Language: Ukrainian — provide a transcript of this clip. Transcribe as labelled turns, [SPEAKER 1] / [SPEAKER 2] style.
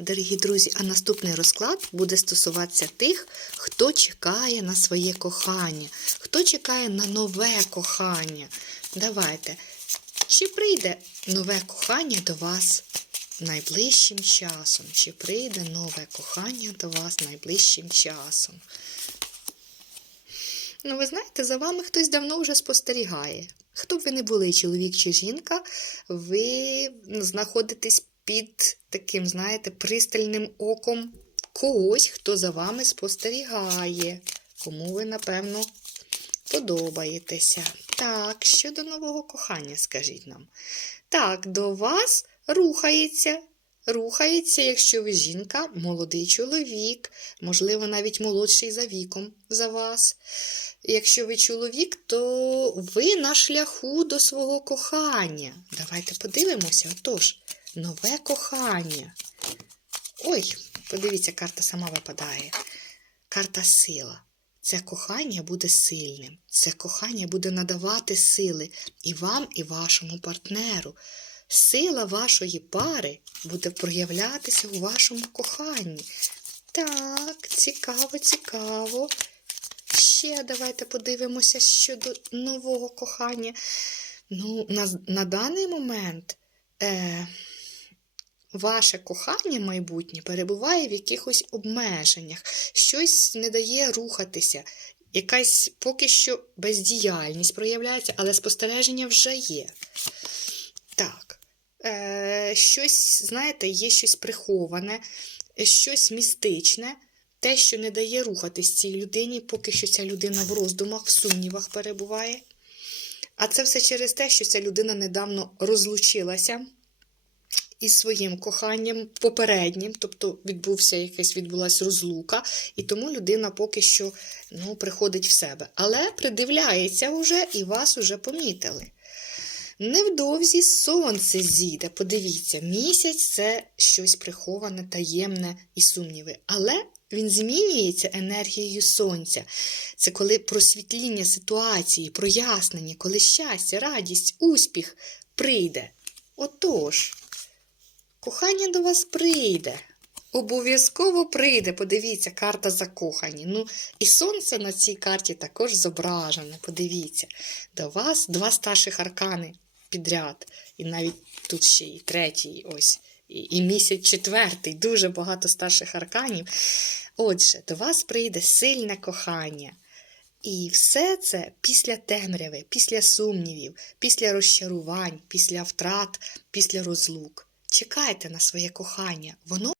[SPEAKER 1] Дорогі друзі, а наступний розклад буде стосуватися тих, хто чекає на своє кохання, хто чекає на нове кохання. Давайте. Чи прийде нове кохання до вас найближчим часом? Чи прийде нове кохання до вас найближчим часом? Ну, ви знаєте, за вами хтось давно вже спостерігає. Хто б ви не були, чоловік чи жінка, ви знаходитесь під таким, знаєте, пристальним оком когось, хто за вами спостерігає, кому ви, напевно, подобаєтеся. Так, щодо нового кохання, скажіть нам. Так, до вас рухається. Рухається, якщо ви жінка, молодий чоловік, можливо, навіть молодший за віком за вас. Якщо ви чоловік, то ви на шляху до свого кохання. Давайте подивимося. Отож, нове кохання. Ой, подивіться, карта сама випадає. Карта сила. Це кохання буде сильним. Це кохання буде надавати сили і вам, і вашому партнеру. Сила вашої пари буде проявлятися у вашому коханні. Так, цікаво, цікаво. Ще давайте подивимося щодо нового кохання. Ну, на, на даний момент е, ваше кохання майбутнє перебуває в якихось обмеженнях, щось не дає рухатися. Якась поки що бездіяльність проявляється, але спостереження вже є. Так, е, щось, знаєте, є щось приховане, щось містичне, те, що не дає рухатись цій людині, поки що ця людина в роздумах, в сумнівах перебуває. А це все через те, що ця людина недавно розлучилася із своїм коханням попереднім, тобто відбувся якась відбулася розлука, і тому людина поки що ну, приходить в себе. Але придивляється вже і вас уже помітили. Невдовзі сонце зійде. Подивіться, місяць це щось приховане, таємне і сумніви. Але він змінюється енергією сонця. Це коли просвітління ситуації, прояснення, коли щастя, радість, успіх прийде. Отож, кохання до вас прийде. Обов'язково прийде, подивіться, карта закохані. Ну, і сонце на цій карті також зображене. Подивіться, до вас два старших аркани підряд. І навіть тут ще і третій, ось, і, і місяць четвертий, дуже багато старших арканів. Отже, до вас прийде сильне кохання. І все це після темряви, після сумнівів, після розчарувань, після втрат, після розлук. Чекайте на своє кохання, воно